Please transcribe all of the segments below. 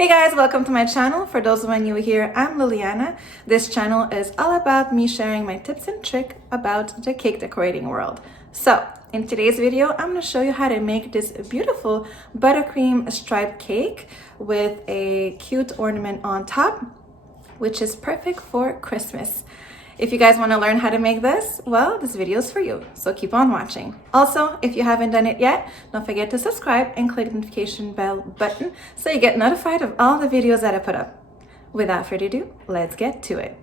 Hey guys, welcome to my channel. For those of you new here, I'm Liliana. This channel is all about me sharing my tips and tricks about the cake decorating world. So in today's video, I'm going to show you how to make this beautiful buttercream striped cake with a cute ornament on top, which is perfect for Christmas. If you guys want to learn how to make this, well, this video is for you, so keep on watching. Also, if you haven't done it yet, don't forget to subscribe and click the notification bell button so you get notified of all the videos that I put up. Without further ado, let's get to it.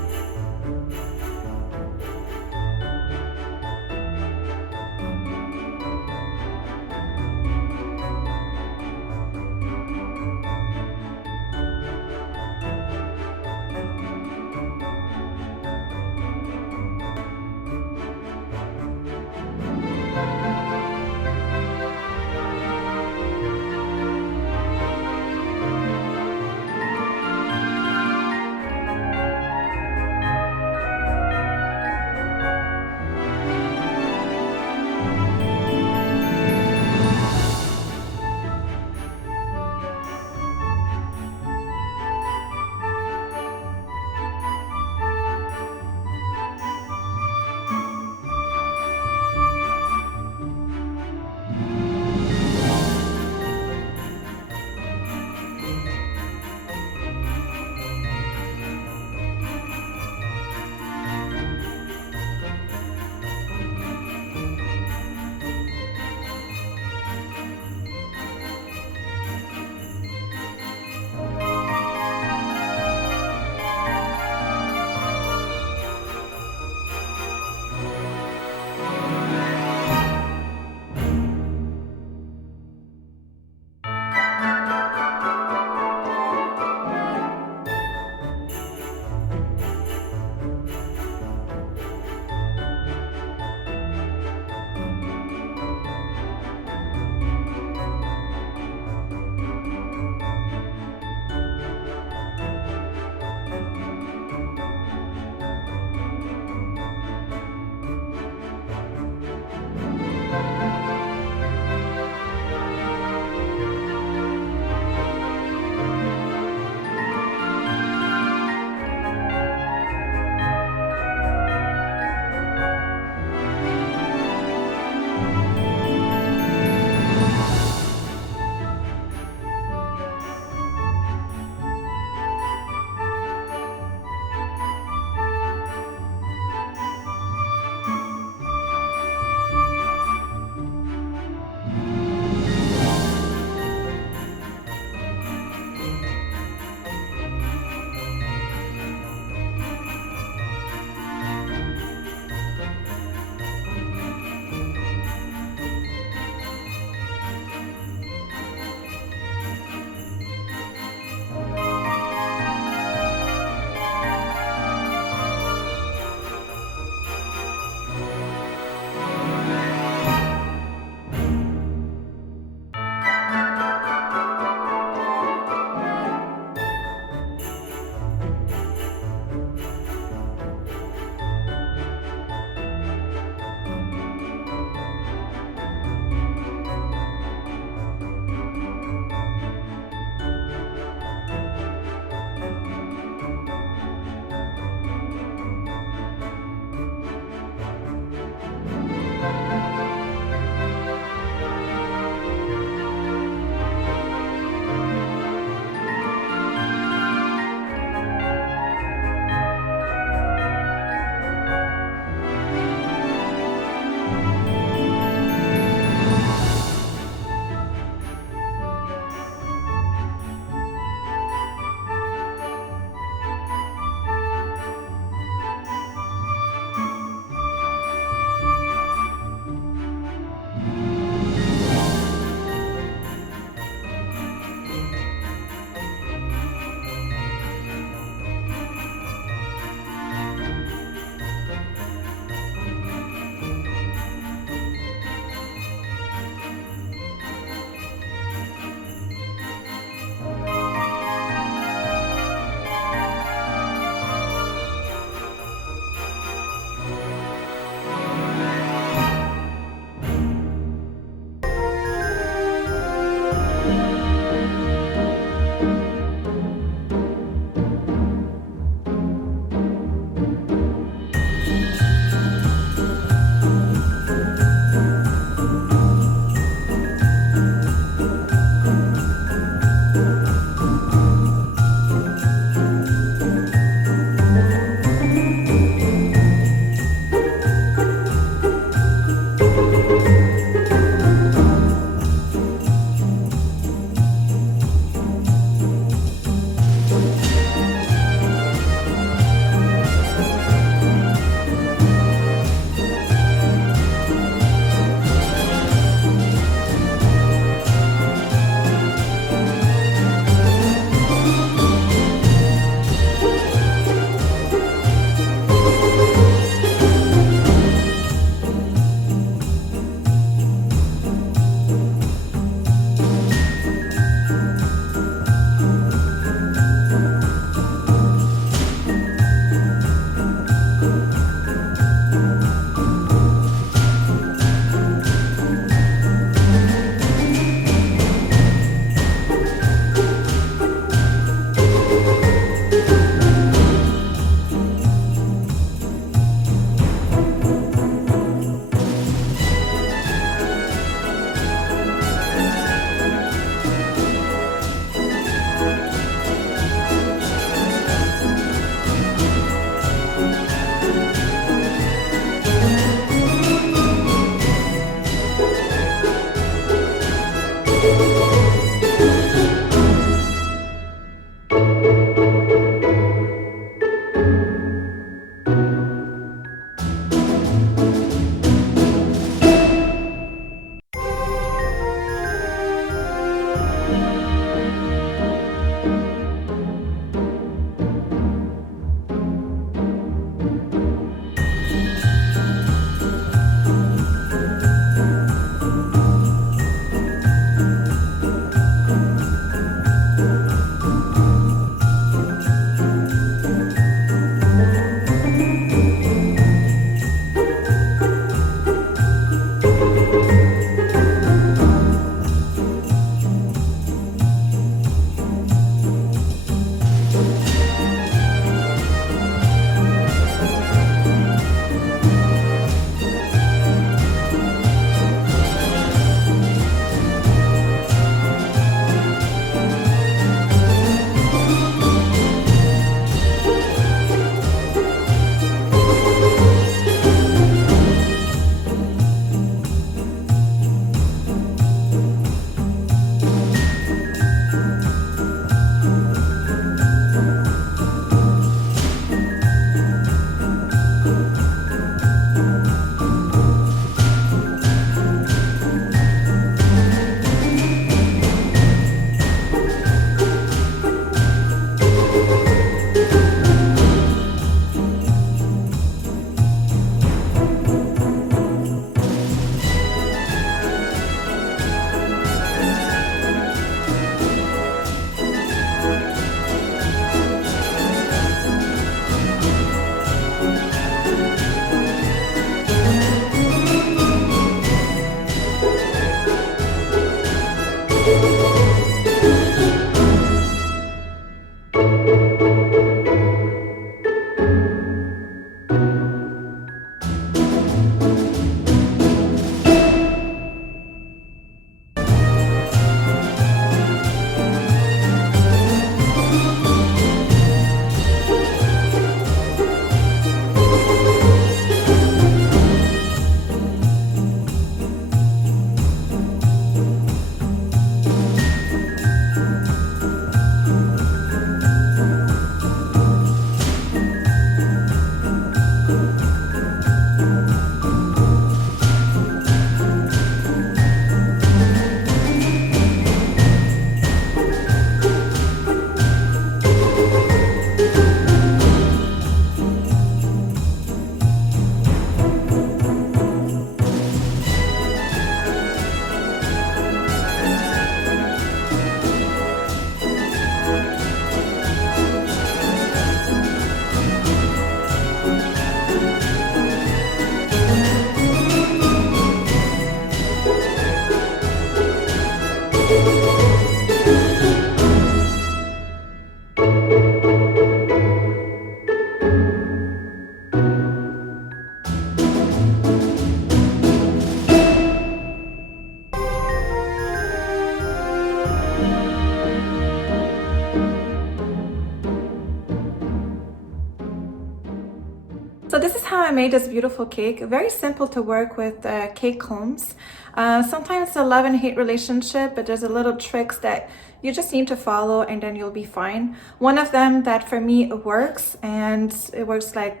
I made this beautiful cake. Very simple to work with cake combs. Sometimes it's a love and hate relationship, but there's a little tricks that you just need to follow and then you'll be fine. One of them that for me works, and it works like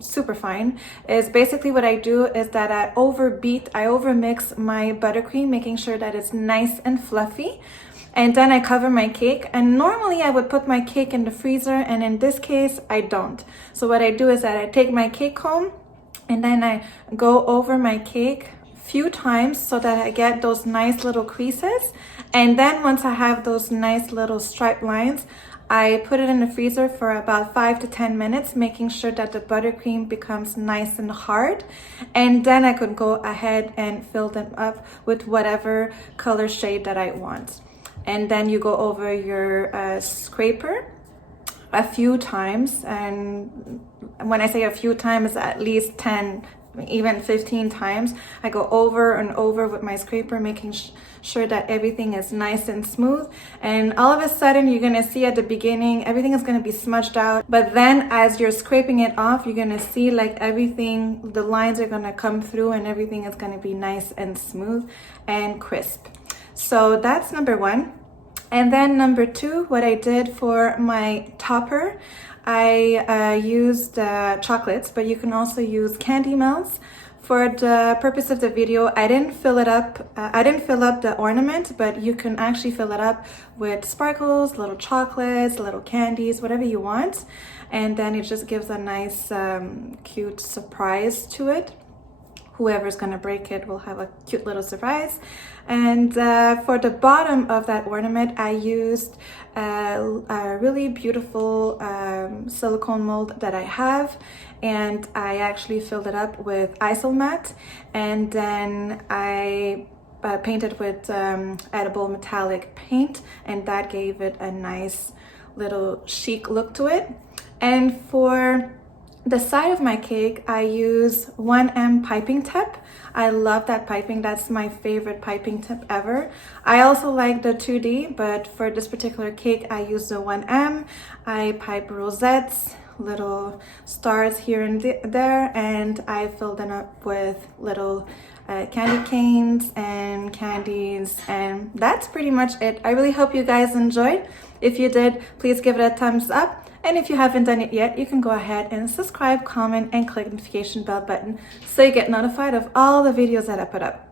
super fine, is basically what I do is that I overmix my buttercream, making sure that it's nice and fluffy. And then I cover my cake, and normally I would put my cake in the freezer, and in this case I don't. So what I do is that I take my cake comb and then I go over my cake a few times so that I get those nice little creases. And then once I have those nice little stripe lines, I put it in the freezer for about 5 to 10 minutes, making sure that the buttercream becomes nice and hard. And then I could go ahead and fill them up with whatever color shade that I want. And then you go over your scraper a few times, and when I say a few times, at least 10, even 15 times. I go over and over with my scraper, making sure that everything is nice and smooth. And all of a sudden you're gonna see at the beginning everything is gonna be smudged out, but then as you're scraping it off, you're gonna see like everything, the lines are gonna come through and everything is gonna be nice and smooth and crisp. So that's number one. And then number two, what I did for my topper, I used chocolates, but you can also use candy melts. For the purpose of the video, I didn't fill it up. I didn't fill up the ornament, but you can actually fill it up with sparkles, little chocolates, little candies, whatever you want. And then it just gives a nice, cute surprise to it. Whoever's gonna break it will have a cute little surprise. And for the bottom of that ornament, I used a really beautiful silicone mold that I have, and I actually filled it up with isomat, and then I painted with edible metallic paint, and that gave it a nice little chic look to it. And for the side of my cake, I use 1M piping tip. I love that piping. That's my favorite piping tip ever. I also like the 2D, but for this particular cake, I use the 1M. I pipe rosettes, little stars here and there, and I fill them up with little candy canes and candies, and that's pretty much it. I really hope you guys enjoyed. If you did, please give it a thumbs up. And if you haven't done it yet, you can go ahead and subscribe, comment, and click the notification bell button so you get notified of all the videos that I put up.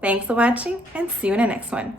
Thanks for watching, and see you in the next one.